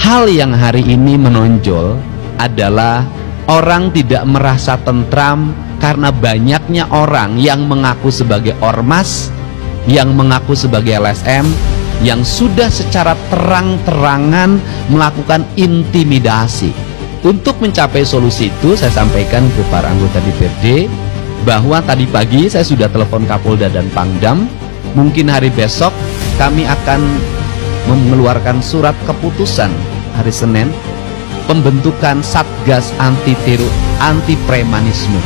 hal yang hari ini menonjol adalah orang tidak merasa tentram karena banyaknya orang yang mengaku sebagai ormas, yang mengaku sebagai LSM, yang sudah secara terang-terangan melakukan intimidasi. Untuk mencapai solusi itu, saya sampaikan ke para anggota DPRD bahwa tadi pagi saya sudah telepon Kapolda dan Pangdam. Mungkin hari besok kami akan mengeluarkan surat keputusan hari Senin pembentukan Satgas anti premanisme,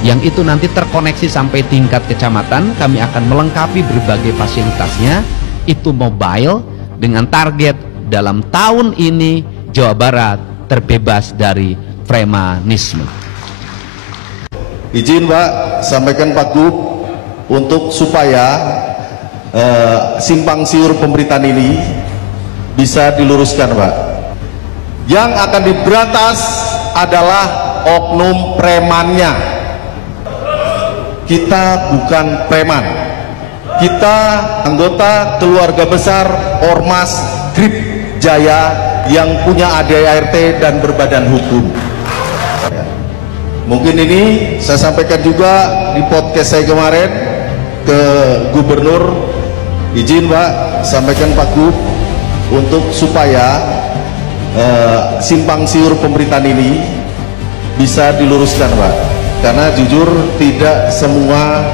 yang itu nanti terkoneksi sampai tingkat kecamatan. Kami akan melengkapi berbagai fasilitasnya, itu mobile, dengan target dalam tahun ini Jawa Barat terbebas dari premanisme. Izin Pak, sampaikan Pak Gub untuk supaya simpang siur pemberitaan ini bisa diluruskan Pak. Yang akan diberantas adalah oknum premannya. Kita bukan preman. Kita anggota keluarga besar Ormas Grip Jaya yang punya ADART dan berbadan hukum. Mungkin ini saya sampaikan juga di podcast saya kemarin ke Gubernur. Izin Pak, sampaikan Pak Gub untuk supaya simpang siur pemberitaan ini bisa diluruskan Pak, karena jujur tidak semua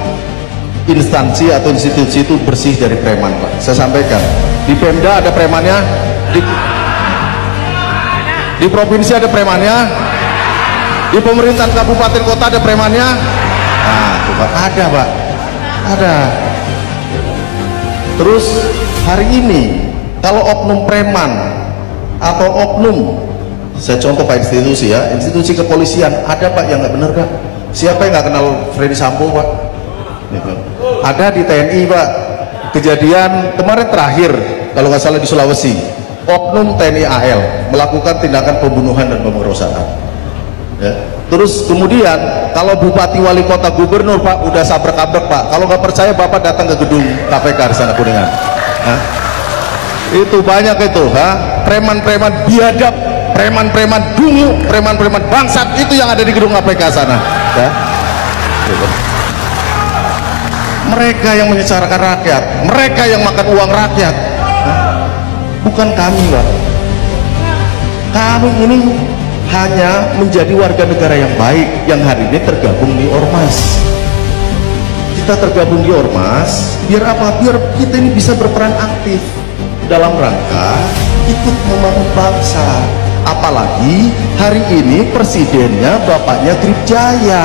instansi atau institusi itu bersih dari preman Pak. Saya sampaikan di Pemda ada premannya, di provinsi ada premannya, di pemerintahan kabupaten kota ada premannya. Nah itu Pak, ada Pak, ada. Terus hari ini kalau oknum preman atau oknum, saya contoh Pak institusi ya, institusi kepolisian ada Pak yang nggak benar Pak. Siapa yang nggak kenal Freddy Sambo Pak? Ada di TNI Pak. Kejadian kemarin terakhir kalau nggak salah di Sulawesi, oknum TNI AL melakukan tindakan pembunuhan dan pemerkosaan. Ya. Terus kemudian kalau bupati, wali kota, gubernur Pak udah sabrek-abrek Pak. Kalau nggak percaya Bapak datang ke gedung KPK di sana Kuningan. Hah? Itu banyak itu, preman-preman biadab, preman-preman dungu, preman-preman bangsat itu yang ada di gedung KPK sana. Ya. Mereka yang menyengsarakan rakyat, mereka yang makan uang rakyat. Bukan kami Pak. Kami ini hanya menjadi warga negara yang baik yang hari ini tergabung di Ormas. Kita tergabung di Ormas biar apa? Biar kita ini bisa berperan aktif dalam rangka ikut membangun bangsa. Apalagi hari ini presidennya bapaknya Grip Jaya.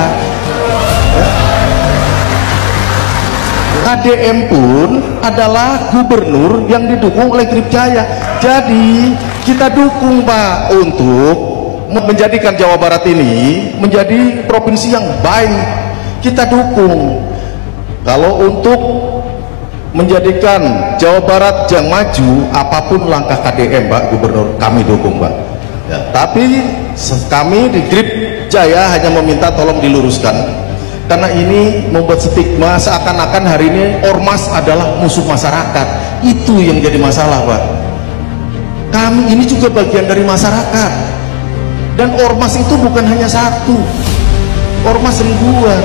KDM pun adalah gubernur yang didukung oleh Grip Jaya. Jadi kita dukung Pak untuk menjadikan Jawa Barat ini menjadi provinsi yang baik. Kita dukung. Kalau untuk menjadikan Jawa Barat yang maju, apapun langkah KDM Pak Gubernur, kami dukung Pak. Ya, tapi kami di Grip Jaya hanya meminta tolong diluruskan, karena ini membuat stigma seakan-akan hari ini Ormas adalah musuh masyarakat. Itu yang jadi masalah Pak. Kami ini juga bagian dari masyarakat. Dan Ormas itu bukan hanya satu, Ormas ribuan.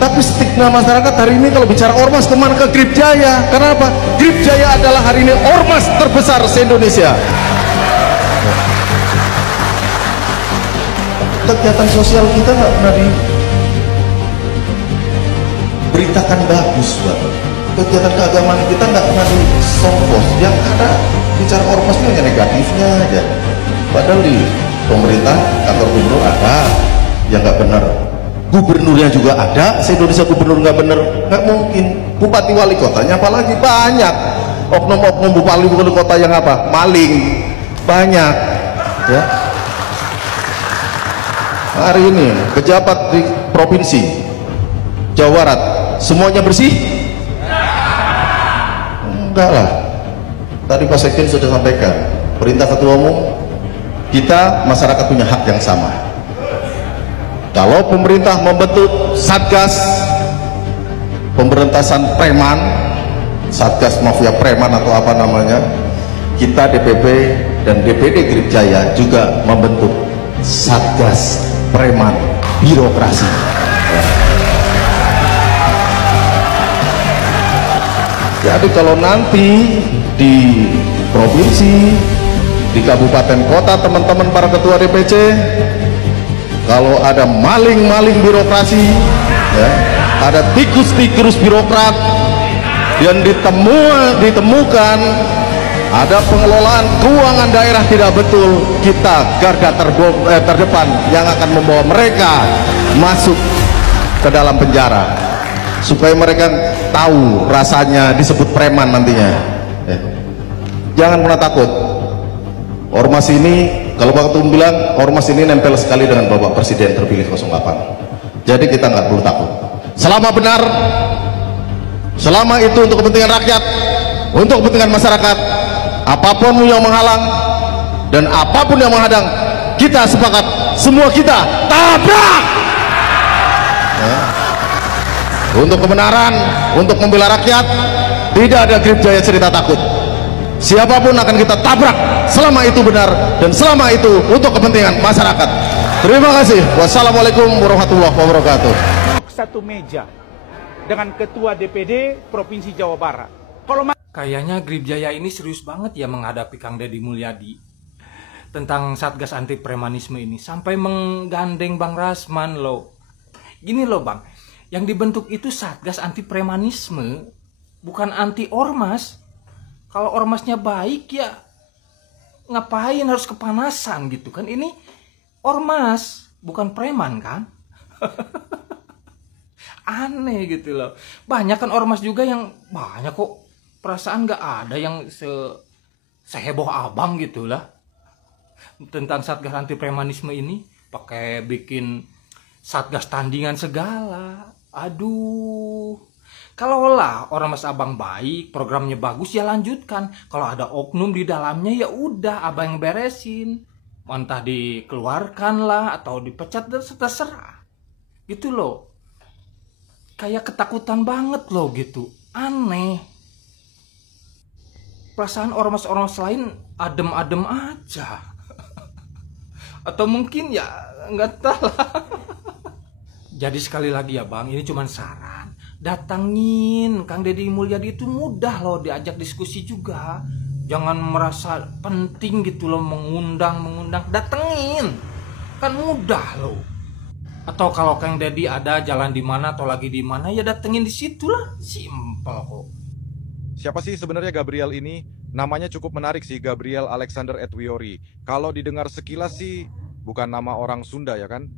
Tapi stigma masyarakat hari ini kalau bicara Ormas kemana? Ke Grip Jaya. Kenapa? Grip Jaya adalah hari ini Ormas terbesar se-Indonesia. Kegiatan sosial kita nggak pernah diberitakan bagus Pak. Kegiatan keagamaan kita nggak pernah disompos. Yang ada bicara Ormas itu hanya negatifnya aja. Padahal di pemerintah, kantor gubernur ada yang nggak benar, gubernurnya juga ada, se-Indonesia gubernur nggak benar, nggak mungkin. Bupati wali kotanya apalagi banyak, oknum-oknum bupati wali kota yang apa, maling, banyak ya. Hari ini pejabat di provinsi Jawa Barat semuanya bersih? Enggak lah. Tadi Pak Sekjen sudah sampaikan, perintah ketua umum, kita masyarakat punya hak yang sama. Kalau pemerintah membentuk Satgas pemberantasan preman, Satgas mafia preman atau apa namanya, kita DPP dan DPD Grip Jaya juga membentuk Satgas Preman Birokrasi. Jadi kalau nanti di provinsi, di kabupaten kota, teman-teman para ketua DPC, kalau ada maling-maling birokrasi, ya, ada tikus-tikus birokrat yang ditemukan ada pengelolaan keuangan daerah tidak betul, kita garda terdepan yang akan membawa mereka masuk ke dalam penjara supaya mereka tahu rasanya disebut preman nantinya. Jangan pernah takut. Ormas ini, kalau Pak Ketum bilang, ormas ini nempel sekali dengan Bapak Presiden terpilih 08. Jadi kita nggak perlu takut. Selama benar, selama itu untuk kepentingan rakyat, untuk kepentingan masyarakat, apapun yang menghalang dan apapun yang menghadang, kita sepakat, semua kita tabrak. Ya. Untuk kebenaran, untuk membela rakyat, tidak ada Grip Jaya cerita takut. Siapapun akan kita tabrak selama itu benar dan selama itu untuk kepentingan masyarakat. Terima kasih. Wassalamualaikum warahmatullahi wabarakatuh. Satu meja dengan Ketua DPD Provinsi Jawa Barat. Kalau kayaknya Grip Jaya ini serius banget ya menghadapi Kang Deddy Mulyadi tentang Satgas Anti Premanisme ini, sampai menggandeng Bang Rasman loh. Gini loh Bang, yang dibentuk itu Satgas Anti Premanisme, bukan anti ormas. Kalau ormasnya baik ya ngapain harus kepanasan gitu kan? Ini ormas, bukan preman kan? Aneh gitu loh. Banyak kan ormas juga yang banyak kok, perasaan nggak ada yang seheboh abang gitu lah tentang Satgas Anti Premanisme ini. Pakai bikin satgas tandingan segala. Aduh, kalau lah ormas abang baik, programnya bagus ya lanjutkan. Kalau ada oknum di dalamnya ya udah abang yang beresin. Entah dikeluarkan lah atau dipecat, terserah. Gitu loh. Kayak ketakutan banget loh gitu. Aneh. Perasaan ormas-ormas lain adem-adem aja. Atau mungkin ya nggak tahu lah. Jadi sekali lagi ya Bang, ini cuma saran. Datangin Kang Deddy Mulyadi, itu mudah loh diajak diskusi juga. Jangan merasa penting gitu loh mengundang. Datengin. Kan mudah loh. Atau kalau Kang Deddy ada jalan di mana atau lagi di mana ya datengin di situ lah. Simpel kok. Siapa sih sebenarnya Gabriel ini? Namanya cukup menarik sih, Gabriel Alexander Edwiori. Kalau didengar sekilas sih bukan nama orang Sunda ya kan?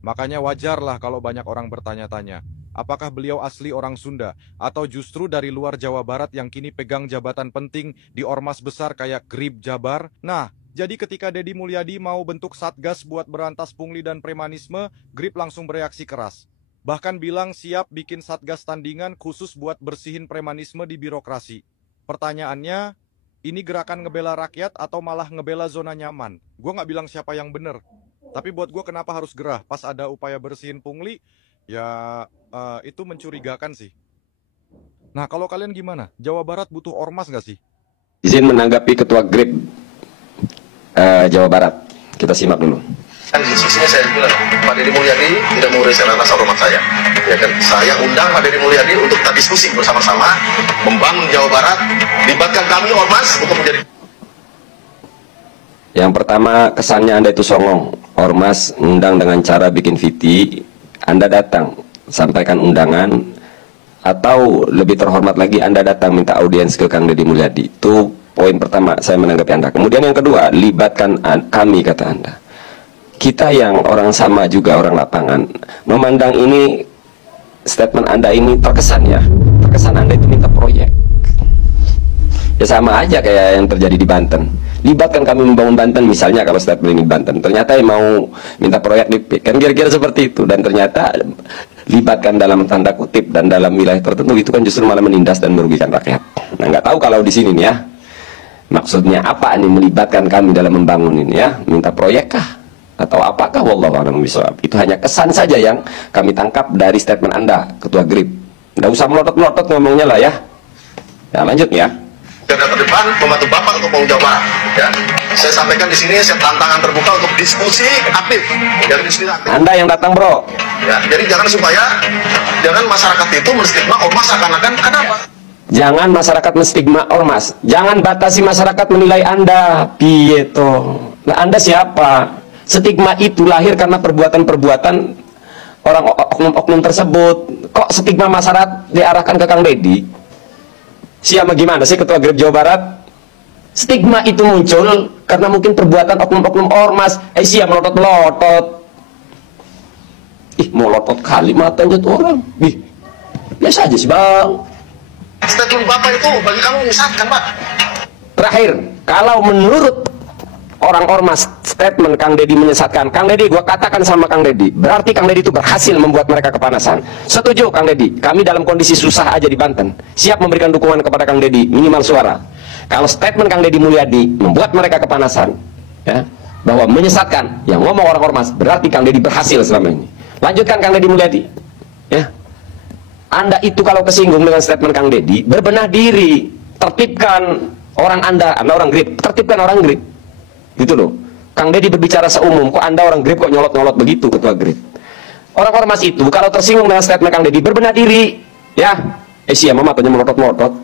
Makanya wajar lah kalau banyak orang bertanya-tanya, apakah beliau asli orang Sunda atau justru dari luar Jawa Barat yang kini pegang jabatan penting di ormas besar kayak Grip Jabar? Nah, jadi ketika Deddy Mulyadi mau bentuk satgas buat berantas pungli dan premanisme, Grip langsung bereaksi keras. Bahkan bilang siap bikin satgas tandingan khusus buat bersihin premanisme di birokrasi. Pertanyaannya, ini gerakan ngebela rakyat atau malah ngebela zona nyaman? Gue nggak bilang siapa yang bener. Tapi buat gue kenapa harus gerah pas ada upaya bersihin pungli, ya itu mencurigakan sih. Nah kalau kalian gimana? Jawa Barat butuh ormas nggak sih? Izin menanggapi Ketua Grip Jawa Barat. Kita simak dulu. Kan diskusinya saya bilang, Pak Deddy Mulyadi tidak mau resign atas ormas saya. Ya kan, saya undang Pak Deddy Mulyadi untuk kita diskusi bersama-sama, membangun Jawa Barat, libatkan kami ormas untuk menjadi. Yang pertama, kesannya Anda itu songong. Ormas undang dengan cara bikin VT, Anda datang, sampaikan undangan, atau lebih terhormat lagi Anda datang minta audiens ke Kang Deddy Mulyadi. Itu poin pertama saya menanggapi Anda. Kemudian yang kedua, libatkan kami, kata Anda. Kita yang orang sama juga, orang lapangan, memandang ini, statement Anda ini terkesan ya, terkesan Anda itu minta proyek. Ya sama aja kayak yang terjadi di Banten. Libatkan kami membangun Banten misalnya, kalau statement ini Banten. Ternyata yang mau minta proyek di PIK, kan kira-kira seperti itu. Dan ternyata libatkan dalam tanda kutip dan dalam wilayah tertentu, itu kan justru malah menindas dan merugikan rakyat. Nah nggak tahu kalau di sini nih ya, maksudnya apa nih melibatkan kami dalam membangun ini ya? Minta proyek kah? Atau apakah? Wallahu a'lam bishawab. Itu hanya kesan saja yang kami tangkap dari statement Anda, Ketua Grip. Nggak usah melotot-melotot ngomongnya lah ya. Ya lanjut ya. garda terdepan membantu Bapak untuk Polda Jawa Barat. Ya, saya sampaikan di sini, saya tantangan terbuka untuk diskusi aktif. Ya, diskusi aktif. Anda yang datang, bro. Ya, jadi jangan masyarakat itu menstigma ormas seakan-akan kenapa? Jangan masyarakat menstigma ormas. Jangan batasi masyarakat menilai Anda. Piye toh? Nah, Anda siapa? Stigma itu lahir karena perbuatan-perbuatan orang oknum-oknum tersebut. Kok stigma masyarakat diarahkan ke Kang Deddy? Siapa gimana sih Ketua Grip Jawa Barat? Stigma itu muncul karena mungkin perbuatan oknum-oknum ormas. Siapa melotot-melotot? Ih, melotot kali matanya tuh orang. Ih, biasa aja sih, Bang. Statement Bapak itu bagi kamu menyesatkan, Pak. Terakhir, kalau menurut orang ormas statement Kang Deddy menyesatkan, Kang Deddy, gua katakan sama Kang Deddy, berarti Kang Deddy itu berhasil membuat mereka kepanasan. Setuju Kang Deddy, kami dalam kondisi susah aja di Banten, siap memberikan dukungan kepada Kang Deddy minimal suara. Kalau statement Kang Deddy Mulyadi membuat mereka kepanasan, ya, bahwa menyesatkan, yang ngomong orang ormas, berarti Kang Deddy berhasil selama ini. Lanjutkan Kang Deddy Mulyadi, ya. Anda itu kalau kesinggung dengan statement Kang Deddy, berbenah diri, tertibkan orang Anda orang Grip, tertibkan orang Grip, gitu loh. Kang Deddy berbicara seumum, kok Anda orang Grip kok nyolot-nyolot begitu, Ketua Grip. Orang ormas itu kalau tersinggung dengan statement Kang Deddy, berbenah diri, ya. Siapa matanya melotot-melotot.